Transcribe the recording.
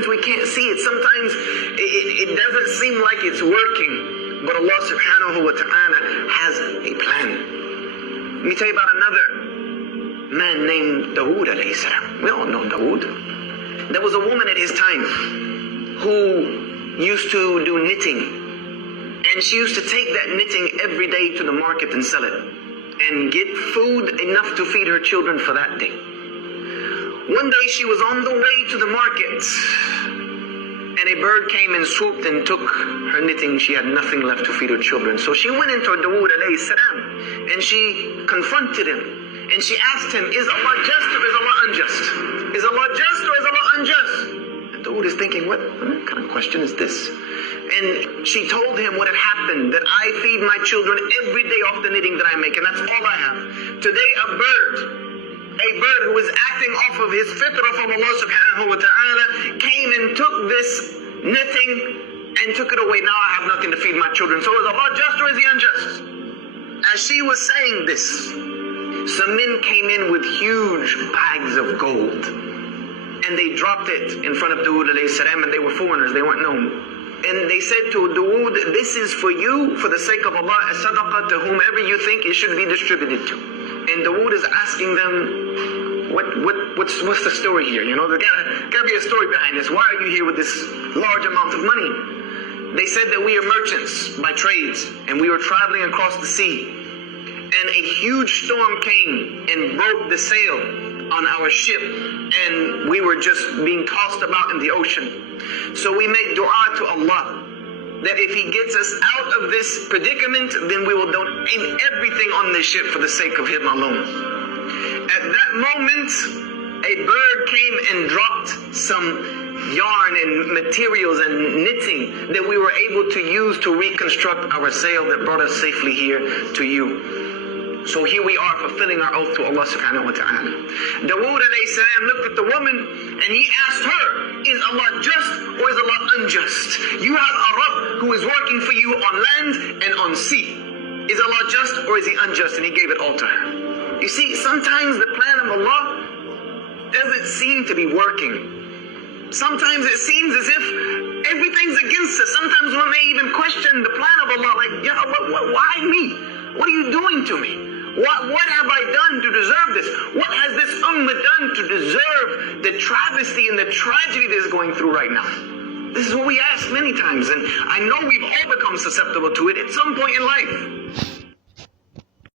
sometimes we can't see it. Sometimes it doesn't seem like it's working. But Allah subhanahu wa ta'ala has a plan. Let me tell you about another man named Dawood alayhi salam. We all know Dawood. There was a woman at his time who used to do knitting. And she used to take that knitting every day to the market and sell it. And get food enough to feed her children for that day. One day she was on the way to the market. And a bird came and swooped and took her knitting. She had nothing left to feed her children. So she went into Dawood alayhi salam. And she confronted him. And she asked him, is Allah just or is Allah unjust? Is Allah just or is Allah unjust? And Dawood is thinking, what kind of question is this? And she told him what had happened, that I feed my children every day off the knitting that I make, and that's all I have. Today a bird who was acting off of his fitrah from Allah subhanahu wa ta'ala came and took this knitting and took it away. Now I have nothing to feed my children. So is Allah just or is he unjust? As she was saying this, some men came in with huge bags of gold, and they dropped it in front of Dawood alayhi salam, and they were foreigners, they weren't known. And they said to Dawood, this is for you, for the sake of Allah, as sadaqah to whomever you think it should be distributed to. And Dawood is asking them, what's the story here? You know, there gotta be a story behind this. Why are you here with this large amount of money? They said that we are merchants by trades, and we were traveling across the sea. And a huge storm came and broke the sail on our ship, and we were just being tossed about in the ocean. So we made dua to Allah that if He gets us out of this predicament, then we will donate everything on this ship for the sake of Him alone. At that moment, a bird came and dropped some yarn and materials and knitting that we were able to use to reconstruct our sail that brought us safely here to you. So here we are fulfilling our oath to Allah subhanahu wa ta'ala. Dawood alayhi salam looked at the woman and he asked her, is Allah just or is Allah unjust? You have a Rabb who is working for you on land and on sea. Is Allah just or is He unjust? And he gave it all to her. You see, sometimes the plan of Allah doesn't seem to be working. Sometimes it seems as if everything's against us. Sometimes one may even question the plan of Allah, like, yeah, why me? What are you doing to me? What have I done to deserve this? What has this ummah done to deserve the travesty and the tragedy that is going through right now? This is what we ask many times, and I know we've all become susceptible to it at some point in life.